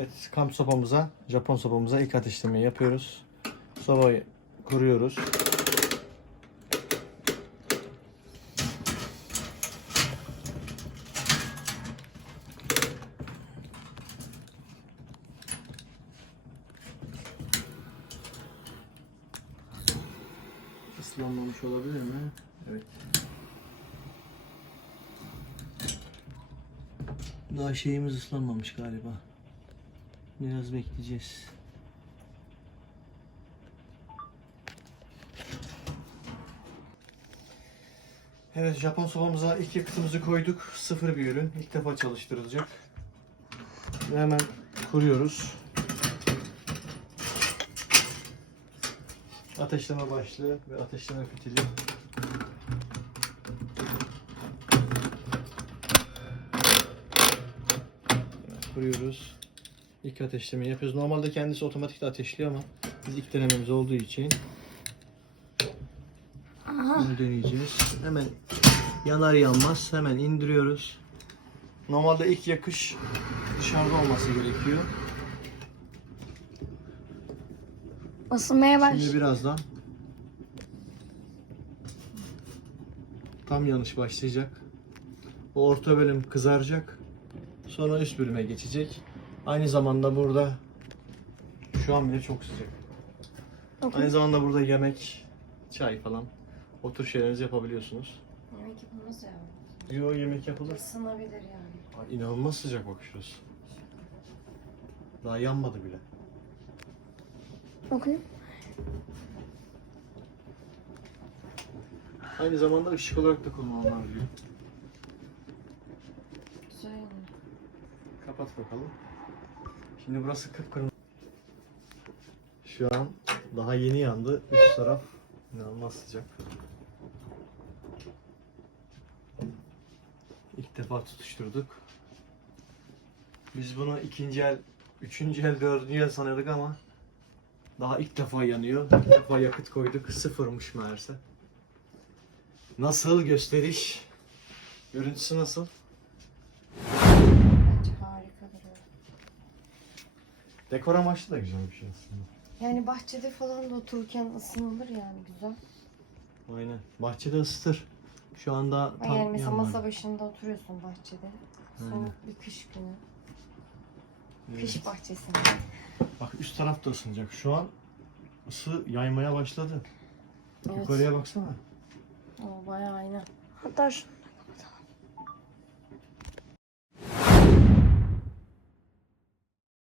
Evet, kamp sopamıza, Japon sopamıza ilk ateşlemeyi yapıyoruz. Sobayı kuruyoruz. Islanmamış olabilir mi? Evet. Daha şeyimiz ıslanmamış galiba. Biraz bekleyeceğiz. Evet Japon sobamıza ilk yakıtımızı koyduk. Sıfır bir ürün. İlk defa çalıştırılacak. Ve hemen kuruyoruz. Ateşleme başlığı ve ateşleme fitili. kuruyoruz. İlk ateşlemeyi yapıyoruz. Normalde kendisi otomatik de ateşliyor ama biz ilk denememiz olduğu için bunu deneyeceğiz. Hemen yanar yanmaz hemen indiriyoruz. Normalde ilk yakış dışarıda olması gerekiyor. Isınmaya baş. Şimdi birazdan tam yanış başlayacak. Bu orta bölüm kızaracak. Sonra üst bölüme geçecek. Aynı zamanda burada şu an bile çok sıcak. Aynı zamanda burada yemek, çay falan o tür şeylerinizi yapabiliyorsunuz. Yemek yapılmaz ya. Yo yemek yapılır. Isınabilir yani. Ay, inanılmaz sıcak bak şurası. Daha yanmadı bile. Bakayım. Aynı zamanda ışık olarak da kullanılabiliyor. Güzel. Kapat bakalım. Şimdi burası kıpkırmızı. Şu an daha yeni yandı. Üst taraf inanılmaz sıcak. İlk defa tutuşturduk. Biz bunu ikinci el, üçüncü el, dördüncü el sanıyorduk ama daha ilk defa yanıyor. İlk defa yakıt koyduk. Sıfırmış meğerse. Nasıl gösteriş? Görüntüsü nasıl? Dekor amaçlı da güzel bir şey aslında. Yani bahçede falan da otururken ısınılır yani güzel. Aynen. Bahçede ısıtır. Şu anda tam yani mesela yanmadı. masa başında oturuyorsun bahçede. Aynen. Soğuk bir kış günü. Evet. Kış bahçesinde. Bak üst taraf da ısınacak. Şu an ısı yaymaya başladı. Evet. Yukarıya baksana. O bayağı aynen. Hatta şu